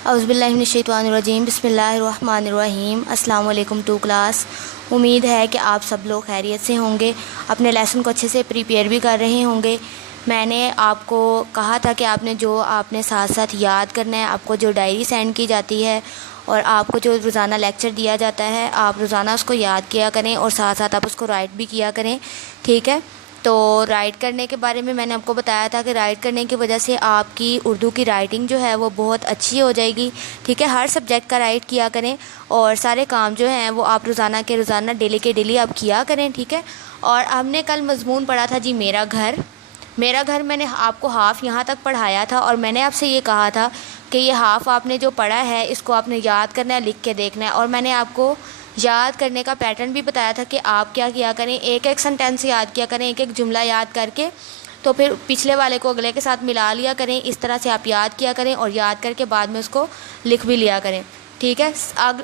औज़ुबिल्लाहिमिनश्शैतानिर्रजीम बिस्मिल्लाहिर्रहमानिर्रहीम। अस्सलाम वालेकुम टू क्लास। उम्मीद है कि आप सब लोग खैरियत से होंगे, अपने लेसन को अच्छे से प्रिपेयर भी कर रहे होंगे। मैंने आपको कहा था कि आपने साथ साथ याद करना है। आपको जो डायरी सेंड की जाती है और आपको जो रोज़ाना लेक्चर दिया जाता है, आप रोज़ाना उसको याद किया करें और साथ साथ आप उसको राइट भी किया करें, ठीक है। तो राइट करने के बारे में मैंने आपको बताया था कि राइट करने की वजह से आपकी उर्दू की राइटिंग जो है वो बहुत अच्छी हो जाएगी, ठीक है। हर सब्जेक्ट का राइट किया करें और सारे काम जो हैं वो आप रोज़ाना के रोज़ाना, डेली के डेली आप किया करें, ठीक है। और हमने कल मज़मून पढ़ा था जी मेरा घर मैंने आपको हाफ़ यहाँ तक पढ़ाया था और मैंने आपसे ये कहा था कि ये हाफ़ आपने जो पढ़ा है इसको आपने याद करना है, लिख के देखना है। और मैंने आपको याद करने का पैटर्न भी बताया था कि आप क्या किया करें, एक एक सेंटेंस याद किया करें, एक एक जुमला याद करके तो फिर पिछले वाले को अगले के साथ मिला लिया करें। इस तरह से आप याद किया करें और याद करके बाद में उसको लिख भी लिया करें, ठीक है।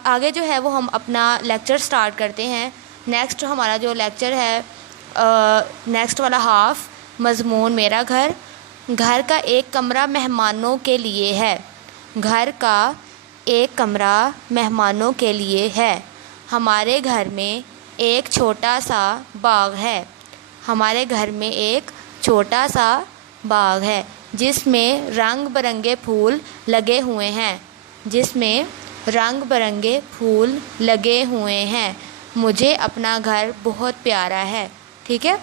आगे जो है वो हम अपना लेक्चर स्टार्ट करते हैं। नेक्स्ट हमारा जो लेक्चर है, नेक्स्ट वाला हाफ़ मज़मून मेरा घर का एक कमरा मेहमानों के लिए है। घर का एक कमरा मेहमानों के लिए है। हमारे घर में एक छोटा सा बाग है। हमारे घर में एक छोटा सा बाग है जिसमें रंग बिरंगे फूल लगे हुए हैं। जिसमें रंग बिरंगे फूल लगे हुए हैं। मुझे अपना घर बहुत प्यारा है, ठीक है।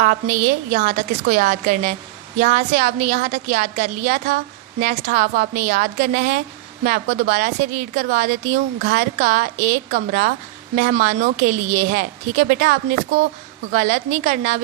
आपने ये यहाँ तक इसको याद करना है। यहाँ से आपने यहाँ तक याद कर लिया था। नेक्स्ट हाफ़ आपने याद करना है। मैं आपको दोबारा से रीड करवा देती हूँ। घर का एक कमरा मेहमानों के लिए है, ठीक है बेटा। आपने इसको गलत नहीं करना,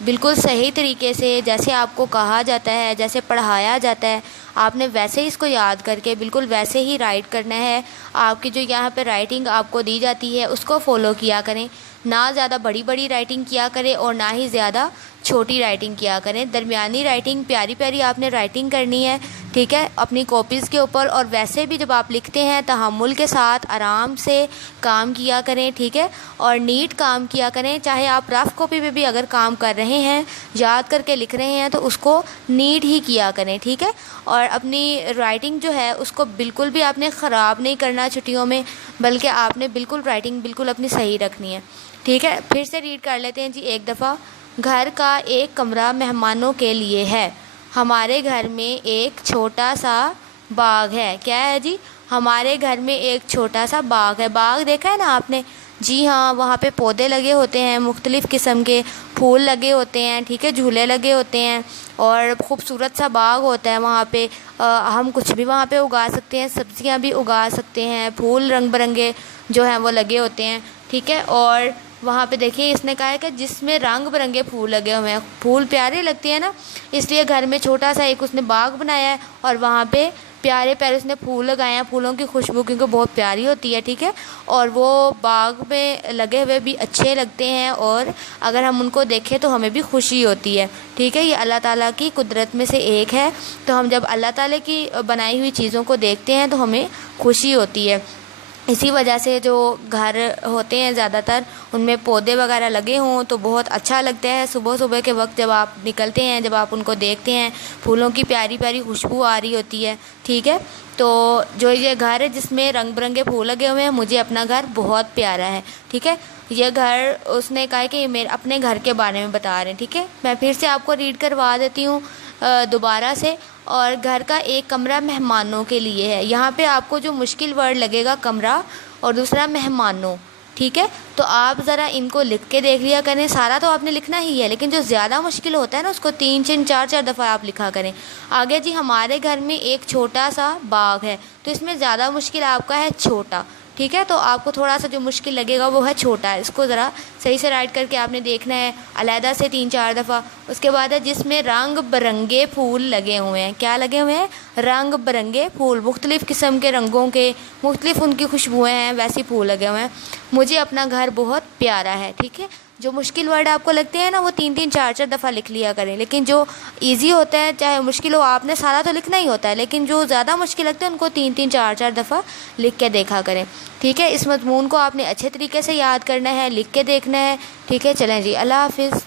बिल्कुल सही तरीके से जैसे आपको कहा जाता है, जैसे पढ़ाया जाता है, आपने वैसे ही इसको याद करके बिल्कुल वैसे ही राइट करना है। आपकी जो यहाँ पे राइटिंग आपको दी जाती है उसको फॉलो किया करें। ना ज़्यादा बड़ी बड़ी राइटिंग किया करें और ना ही ज़्यादा छोटी राइटिंग किया करें। दरमियानी राइटिंग, प्यारी प्यारी आपने राइटिंग करनी है, ठीक है, अपनी कॉपीज़ के ऊपर। और वैसे भी जब आप लिखते हैं तहम्मुल के साथ आराम से काम किया करें, ठीक है, और नीट काम किया करें। चाहे आप रफ़ कॉपी पे भी अगर काम कर रहे हैं, याद करके लिख रहे हैं, तो उसको नीट ही किया करें, ठीक है। और अपनी राइटिंग जो है उसको बिल्कुल भी आपने ख़राब नहीं करना छुट्टियों में, बल्कि आपने बिल्कुल राइटिंग बिल्कुल अपनी सही रखनी है, ठीक है। फिर से रीड कर लेते हैं जी एक दफ़ा। घर का एक कमरा मेहमानों के लिए है। हमारे घर में एक छोटा सा बाग है। क्या है जी? हमारे घर में एक छोटा सा बाग है। बाग देखा है ना आपने? जी हाँ, वहाँ पे पौधे लगे होते हैं, मुख्तलिफ़ किस्म के फूल लगे होते हैं, ठीक है, झूले लगे होते हैं और ख़ूबसूरत सा बाग होता है वहाँ पे। हम कुछ भी वहाँ पे उगा सकते हैं, सब्ज़ियाँ भी उगा सकते हैं, फूल रंग बिरंगे जो हैं वो लगे होते हैं, ठीक है। और वहाँ पे देखिए इसने कहा है कि जिसमें रंग बिरंगे फूल लगे हुए हैं। फूल प्यारे लगते हैं ना, इसलिए घर में छोटा सा एक उसने बाग बनाया है और वहाँ पे प्यारे प्यारे उसने फूल लगाए हैं। फूलों की खुशबू क्योंकि बहुत प्यारी होती है, ठीक है, और वो बाग में लगे हुए भी अच्छे लगते हैं और अगर हम उनको देखें तो हमें भी खुशी होती है, ठीक है। ये अल्लाह ताला की कुदरत में से एक है। तो हम जब अल्लाह ताला की बनाई हुई चीज़ों को देखते हैं तो हमें खुशी होती है। इसी वजह से जो घर होते हैं ज़्यादातर उनमें पौधे वगैरह लगे हों तो बहुत अच्छा लगता है। सुबह सुबह के वक्त जब आप निकलते हैं, जब आप उनको देखते हैं, फूलों की प्यारी प्यारी खुशबू आ रही होती है, ठीक है। तो जो ये घर है जिसमें रंग बिरंगे फूल लगे हुए हैं, मुझे अपना घर बहुत प्यारा है, ठीक है। ये घर उसने कहा है कि मेरे अपने घर के बारे में बता रहे हैं, ठीक है। मैं फिर से आपको रीड करवा देती हूँ दोबारा से। और घर का एक कमरा मेहमानों के लिए है। यहाँ पे आपको जो मुश्किल वर्ड लगेगा कमरा और दूसरा मेहमानों, ठीक है। तो आप ज़रा इनको लिख के देख लिया करें। सारा तो आपने लिखना ही है, लेकिन जो ज़्यादा मुश्किल होता है ना उसको 3 4 दफ़ा आप लिखा करें। आगे जी, हमारे घर में एक छोटा सा बाग है, तो इसमें ज़्यादा मुश्किल आपका है छोटा, ठीक है। तो आपको थोड़ा सा जो मुश्किल लगेगा वो है छोटा। इसको ज़रा सही से राइट करके आपने देखना है अलहदा से 3 4 दफ़ा। उसके बाद है जिसमें रंग बिरंगे फूल लगे हुए हैं। क्या लगे हुए हैं? रंग बिरंगे फूल, मुख्तलिफ़ किस्म के रंगों के, मुख्तलिफ़ उनकी खुशबुएँ हैं, वैसे फूल लगे हुए हैं। मुझे अपना घर बहुत प्यारा है, ठीक है। जो मुश्किल वर्ड आपको लगते हैं ना वो 3 4 दफ़ा लिख लिया करें, लेकिन जो इजी होता है चाहे मुश्किल हो, आपने सारा तो लिखना ही होता है, लेकिन जो ज़्यादा मुश्किल लगते हैं उनको 3 4 दफ़ा लिख के देखा करें, ठीक है। इस मज़मून को आपने अच्छे तरीके से याद करना है, लिख के देखना है, ठीक है। चलें जी, अल्लाह हाफ़िज़।